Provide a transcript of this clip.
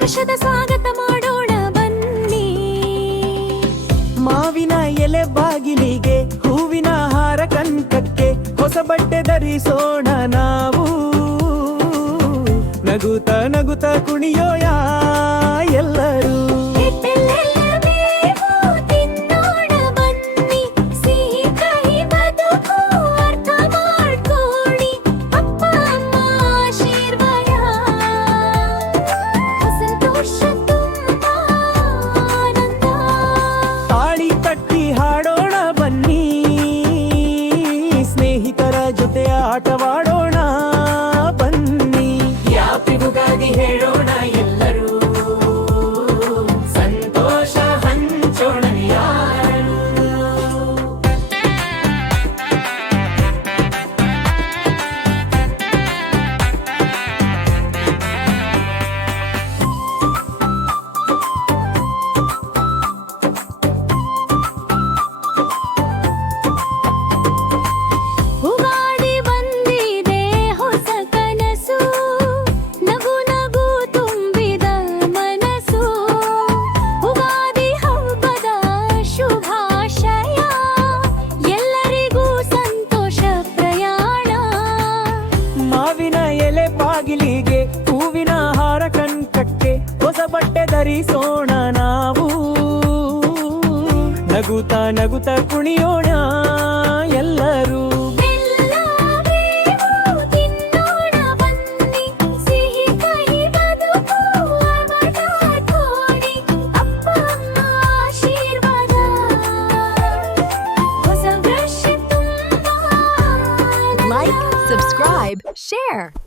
ವರ್ಷದ ಸ್ವಾಗತ ಮಾಡೋಣ ಬನ್ನಿ. ಮಾವಿನ ಎಲೆ ಬಾಗಿಲಿಗೆ ಹೂವಿನ ಹಾರ ಕಂಕಕ್ಕೆ ಹೊಸ ಬಟ್ಟೆ ಧರಿಸೋಣ ನಾವು. ನಗುತ್ತ ನಗುತ್ತ ಕುಣಿಯೋಣ ಎಲ್ಲರೂ. ಜೊತೆ ಆಟವಾಡೋಣ ಬನ್ನಿ. ಹ್ಯಾಪಿ ಯುಗಾದಿ ಹೇಳೋಣ ಎಲ್ಲರೂ, ಸಂತೋಷ ಹಂಚೋಣ ಯಾರು. ಬಾಗಿಲಿಗೆ ಹೂವಿನ ಹಾರ ಕಣ್ಕಕ್ಕೆ ಹೊಸ ಬಟ್ಟೆ ಧರಿಸೋಣ ನಾವು. ನಗುತ್ತಾ ನಗುತ್ತಾ ಕುಣಿಯೋಣ ಎಲ್ಲರೂ. Like, subscribe, share.